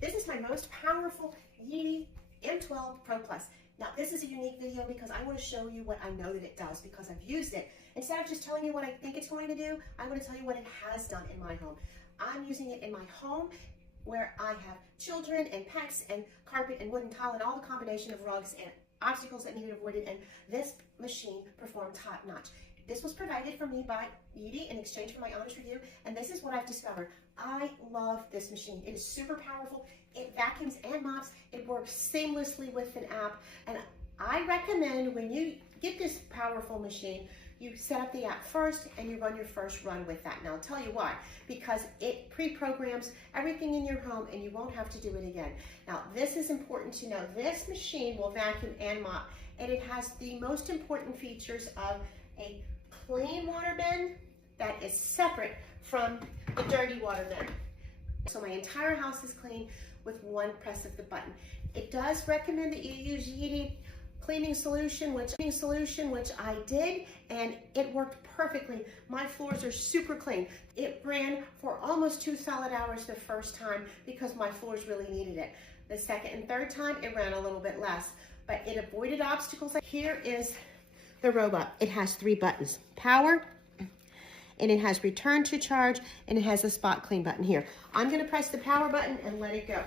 This is my most powerful Yeedi M12 Pro Plus. Now this is a unique video because I want to show you what I know that it does because I've used it. Instead of just telling you what I think it's going to do, I'm going to tell you what it has done in my home. I'm using it in my home where I have children and pets and carpet and wood and tile and all the combination of rugs and obstacles that need avoided, and this machine performed top notch. This was provided for me by Yeedi in exchange for my honest review, and this is what I've discovered. I love this machine. It is super powerful. It vacuums and mops. It works seamlessly with an app, and I recommend when you get this powerful machine, you set up the app first and you run your first run with that. Now I'll tell you why. Because it pre-programs everything in your home and you won't have to do it again. Now this is important to know. This machine will vacuum and mop, and it has the most important features of a clean water bin that is separate from the dirty water bin. So my entire house is clean with one press of the button. It does recommend that you use Yeedi cleaning solution, which I did, and it worked perfectly. My floors are super clean. It ran for almost 2 solid hours the first time because my floors really needed it. The second and third time, it ran a little bit less, but it avoided obstacles. Here is the robot. It has 3 buttons: power, and it has return to charge, and it has a spot clean button here. I'm gonna press the power button and let it go.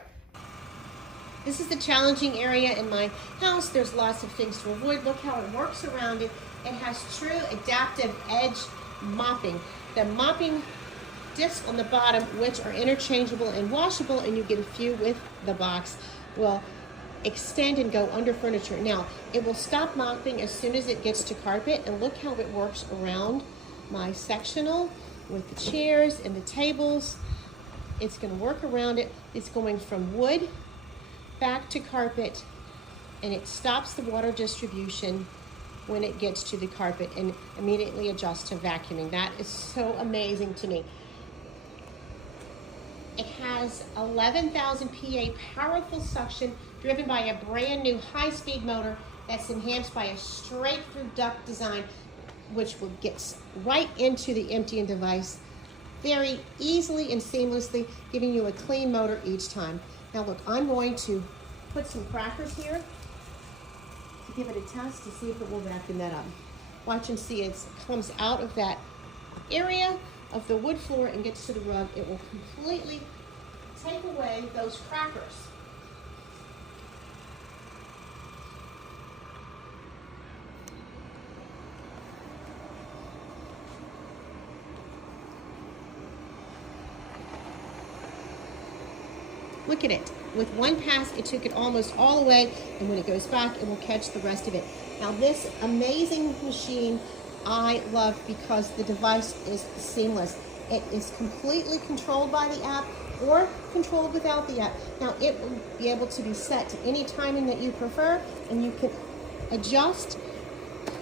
This is the challenging area in my house. There's lots of things to avoid. Look how it works around it. It has true adaptive edge mopping. The mopping discs on the bottom, which are interchangeable and washable, and you get a few with the box, will extend and go under furniture. Now, it will stop mopping as soon as it gets to carpet, and look how it works around my sectional with the chairs and the tables. It's going to work around it. It's going from wood back to carpet, and it stops the water distribution when it gets to the carpet and immediately adjusts to vacuuming. That is so amazing to me. It has 11,000 PA powerful suction driven by a brand new high-speed motor that's enhanced by a straight-through duct design, which will get right into the emptying device very easily and seamlessly, giving you a clean motor each time. Now look, I'm going to put some crackers here to give it a test to see if it will vacuum that up. Watch and see, it comes out of that area of the wood floor and gets to the rug. It will completely take away those crackers. Look at it. With one pass, it took it almost all away, and when it goes back, it will catch the rest of it. Now, this amazing machine I love because the device is seamless. It is completely controlled by the app or controlled without the app. Now, it will be able to be set to any timing that you prefer, and you can adjust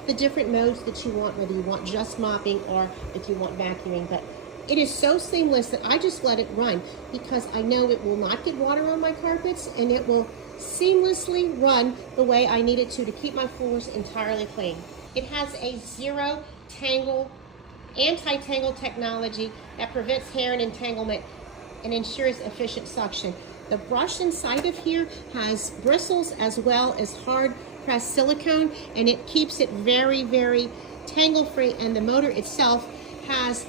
the different modes that you want, whether you want just mopping or if you want vacuuming. But it is so seamless that I just let it run because I know it will not get water on my carpets, and it will seamlessly run the way I need it to keep my floors entirely clean. It has a ZeroTangle anti-tangle technology that prevents hair and entanglement and ensures efficient suction. The brush inside of here has bristles as well as hard pressed silicone, and it keeps it very, very tangle-free, and the motor itself has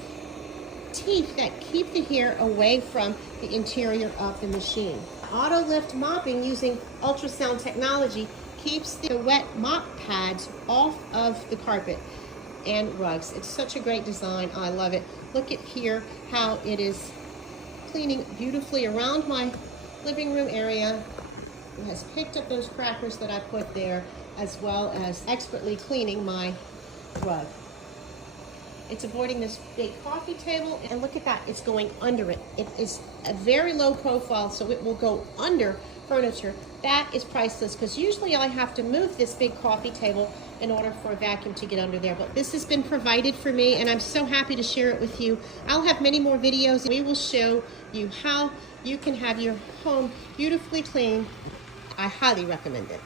teeth that keep the hair away from the interior of the machine. Auto-Lift Mopping using ultrasound technology keeps the wet mop pads off of the carpet and rugs. It's such a great design. I love it. Look at here how it is cleaning beautifully around my living room area. It has picked up those crackers that I put there, as well as expertly cleaning my rug. It's avoiding this big coffee table, and look at that, it's going under it. It is a very low profile, so it will go under furniture. That is priceless, because usually I have to move this big coffee table in order for a vacuum to get under there. But this has been provided for me, and I'm so happy to share it with you. I'll have many more videos. We will show you how you can have your home beautifully clean. I highly recommend it.